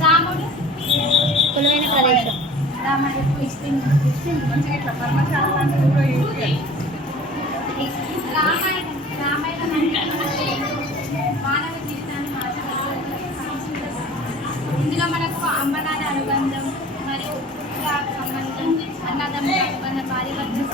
రాముడు కొలువైన ప్రదేశం రాముడు రామాయణం రామాయణం అంటే మానవ జీవితాన్ని మార్చగలిగే ఇందులో మనకు అమ్మనాన్న అనుబంధం మరియు సంబంధం అన్నదమ్ముల అనుబంధం భార్యభర్త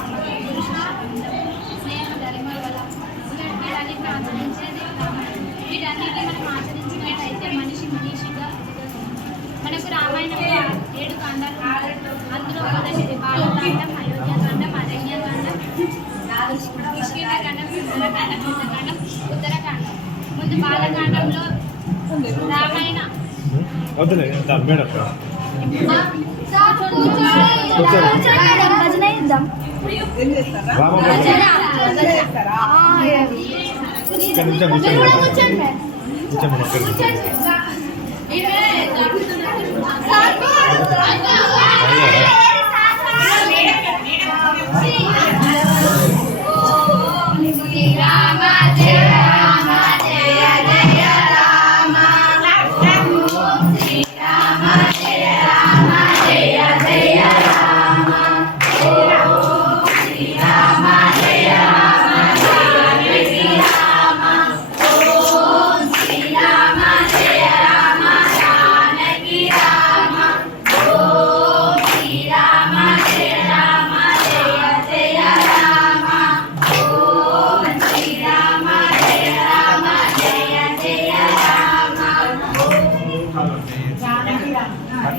వద్దులే దాని మేడం భజన. కూర్చోండి.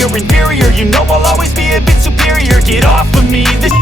a Inferior, you know I'll always be a bit superior. Get off of me, this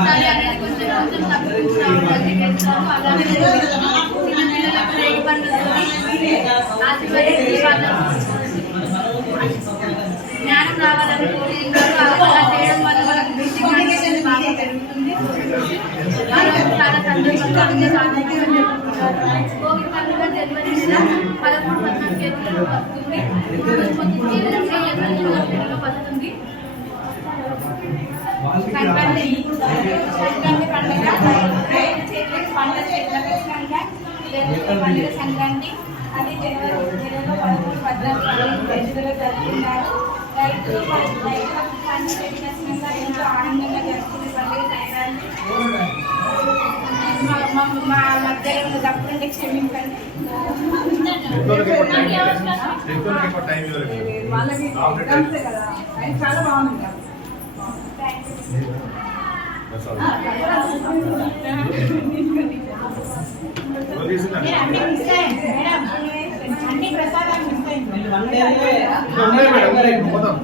చలి అనేది కొంచెం కొంచెం అలాగే జ్ఞానం రావాలని కోరుకుంటారు అలా చేయడం వల్ల మనకు బాగా పెరుగుతుంది చాలా విద్య భోగి పండుగ జనవరి నెల పదమూడు పద్నాలుగు కేంద్రంలో వస్తుంది పొద్దున్నే ఏప్రిల్ వస్తుంది సంక్రాంతి సంక్రాంతి పండుగ సంక్రాంతి అది జనవరి జనవరిలో పదమూడు పద్నాలుగు జరుపుకున్నారు రైతులు ఎంతో ఆనందంగా జరుపుకునే పండుగ సంక్రాంతి. మా- మధ్యలో ఉన్న తప్పుంటే క్షమించండి. వాళ్ళకి చాలా బాగుంది అన్ని ప్రసాదాలు మిస్ అయింది వన్ డే ఉన్నాయి మేడం,